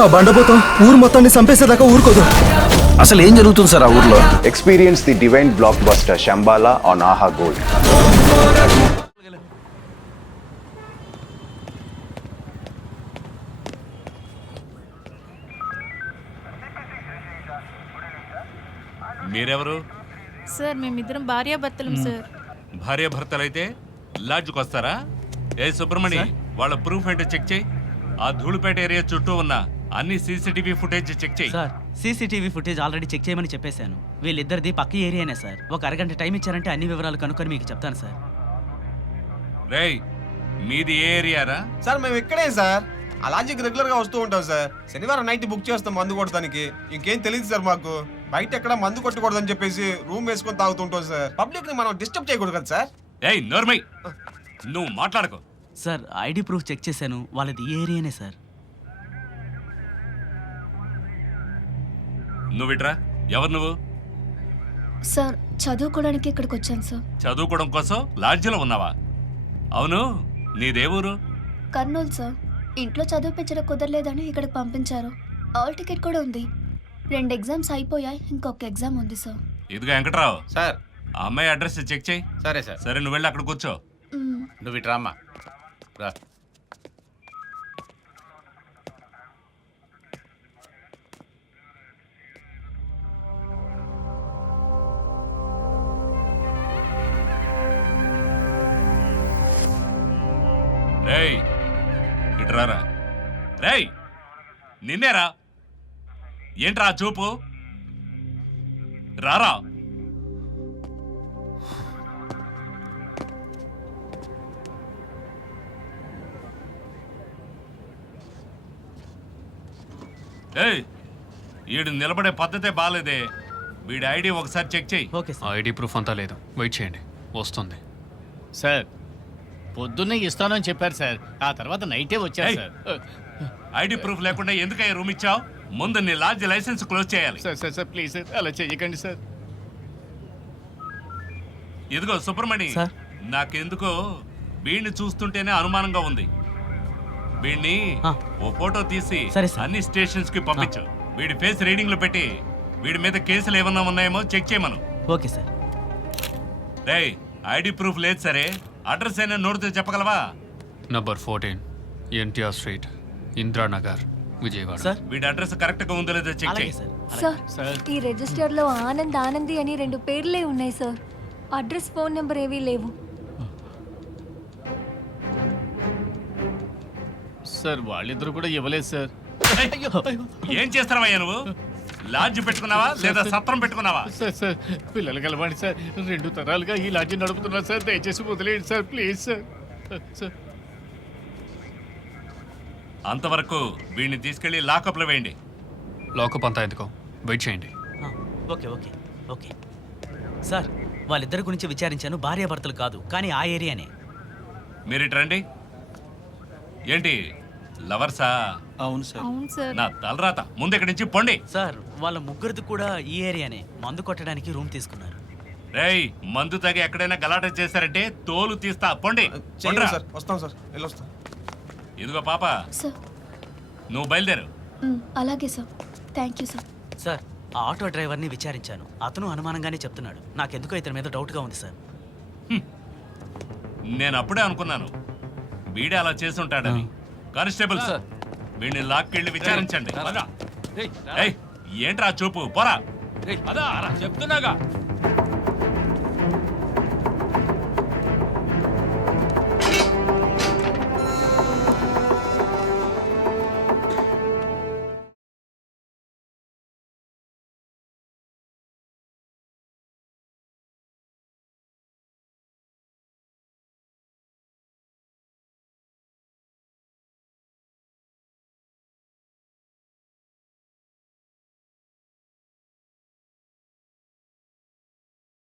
ఆ బండపోతాం ఊరు మొత్తాన్ని చంపేసేదాకా ఊరుకోదు. అసలు ఏం జరుగుతుంది సార్ ఆ ఊర్లో? Experience the divine blockbuster Shambhala on Aha Gold. మీరెవరు? సార్ మేమిద్దరం భార్యాభర్తలం సార్. భార్యాభర్తలైతే లాడ్జ్కి వస్తారా? ఏ సుబ్రహ్మణి, వాళ్ళ ప్రూఫ్ ఏంటో చెక్ చేయి. ఆ ధూళిపేట ఏరియా చుట్టూ ఉన్న అన్ని సీసీటీవీ ఫుటేజ్ చెక్ చేయి. Sir CCTV footage already check చేయమని చెప్పేశాను. వీళ్ళిద్దరిది పక్క ఏరియానే సార్. ఒక అరగంట టైం ఇచ్చారంటే అన్ని వివరాలు కనుక్కొని మీకు చెప్తాను సార్. రేయ్, మీది ఏ ఏరియారా? సార్ మేము ఇక్కడే సార్. ఆ లాడ్జికి రెగ్యులర్ గా వస్తూ ఉంటాం సార్. శనివారం నైట్ బుక్ చేస్తాం మందు కొట్టడానికి. ఇంకేం తెలియదు సార్ మాకు. బయట ఎక్కడ మందు కొట్టకూడదని చెప్పేసి రూమ్ వేసుకొని తాగుతుంటాం సార్. పబ్లిక్ ని మనం డిస్టర్బ్ చేయకూడదు కదా సార్. ఏయ్ నోర్మై, నువ్వు మాట్లాడకు. సార్ ఐడి ప్రూఫ్ చెక్ చేశాను, వాళ్ళది ఈ ఏరియానే సార్. నువ్విట్రా, ఎవరు నువ్వు? సార్ చదువుకోవడానికి ఇక్కడికి వచ్చాను సార్. చదువుకోవడం కోసం లాడ్జిలో ఉన్నావా? అవును, నీదే ఊరు? కర్నూలు సార్. ఇంట్లో చదివించడం కుదరలేదని ఇక్కడికి పంపించారు. ఆల్ టికెట్ కూడా ఉంది. 2 ఎగ్జామ్స్ అయిపోయాయి, ఇంకొక ఎగ్జామ్ ఉంది సార్. ఇదిగో వెంకట్రావు, సార్ ఆ అమ్మాయి అడ్రస్ చెక్ చేయి. సరే సార్. సరే, నువ్వు వెళ్ళి అక్కడ కూర్చో. నువ్వు ఇటు రామ్మా. రా. రేయ్, ఇటు రారా. రేయ్, నిన్నేరా? ఏంట్రా చూపు? రారా. ఏయ్, వీడు నిలబడే పద్ధతే బాలేదే. వీడి ఐడి ఒకసారి చెక్ చేయి. Okay sir. ఐడి ప్రూఫ్ అంతా లేదు, వెయిట్ చేయండి, వస్తుంది. సార్ పొద్దున్నే ఇస్తానని చెప్పారు సార్. ఆ తర్వాత నైటే వచ్చారు ఏయ్, సార్. ఐడి ప్రూఫ్ లేకుండా ఎందుకయ్యా రూమ్ ఇచ్చావు? ముందు నీ లాడ్జ్ లైసెన్స్ క్లోజ్ చేయాలి. Sir sir sir please sir అలా చేయకండి సార్. ఇదిగో సుబ్రహ్మణి, సార్. నాకెందుకో వీడిని చూస్తుంటేనే అనుమానంగా ఉంది. వీడిని ఓ ఫోటో తీసి సరే సార్. అన్ని స్టేషన్స్ కి పంపించు. వీడి ఫేస్ రీడింగ్ లో పెట్టి వీడి మీద కేసులు ఏమన్నా ఉన్నాయేమో చెక్ చేయమను. Okay sir. రేయ్, ఐడి ప్రూఫ్ లేదు సరే, అడ్రస్ అయినా నోటితో చెప్పగలవా? Number 14 NTR street, Indiranagar, Vijayawada. Sir వీడి అడ్రస్ కరెక్ట్ గా ఉందో లేదో చెక్ అలాగే చేయి. సార్. సార్ ఈ రిజిస్టర్ లో ఆనంద్ ఆనంది అని 2 పేర్లే ఉన్నాయి సార్. అడ్రస్ ఫోన్ నెంబర్ ఏవీ లేవు. సార్ వాళ్ళిద్దరు కూడా ఇవ్వలేదు సార్. ఏయ్, ఏం చేస్తావయ్యా నువ్వు? లాడ్జ్ పెట్టుకున్నావా లేదా సత్రం పెట్టుకున్నావా? సార్ సార్ పిల్లలు కలవండి సార్. 2 తరాలుగా ఈ లాడ్జి నడుపుతున్నారు సార్. దయచేసి వదిలేయండి సార్ ప్లీజ్ సార్. సార్ అంతవరకు వీడిని తీసుకెళ్లి లాకప్ లో వేయండి. లాకప్ అంతా ఎందుకో, వెయిట్ చేయండి. Okay okay okay sir. వాళ్ళిద్దరి గురించి విచారించాను, భార్యాభర్తలు కాదు కానీ ఆ ఏరియానే. మీరు ఇటు రండి. ఏంటి లవర్సా? అవును సార్. అవును సార్. నా తలరాత, ముందు ఇక్కడి నుంచి పొండి. సార్ వాళ్ళ ముగ్గురిది కూడా ఈ ఏరియానే. మందు కొట్టడానికి రూమ్ తీసుకున్నారు. రేయ్, మందు తాగి ఎక్కడైనా గలాట చేశారంటే తోలు తీస్తా. పొండి. చేయండి సార్. వస్తాం సార్. వెళ్ళొస్తాం. ఇదిగో పాప, సార్ నువ్వు బయలుదేరు. అలాగే sir. Thank you sir. Sir ఆ ఆటో డ్రైవర్ని విచారించాను, అతను అనుమానంగానే చెప్తున్నాడు. నాకెందుకో ఇతని మీద డౌట్గా ఉంది సార్. నేను అప్పుడే అనుకున్నాను వీడే అలా చేసుంటాడని. కానిస్టేబుల్ సార్, వీడిని లాక్కెళ్ళి విచారించండి. ఏయ్, ఏంట్రా చూపు? పోరా. చెప్తున్నాగా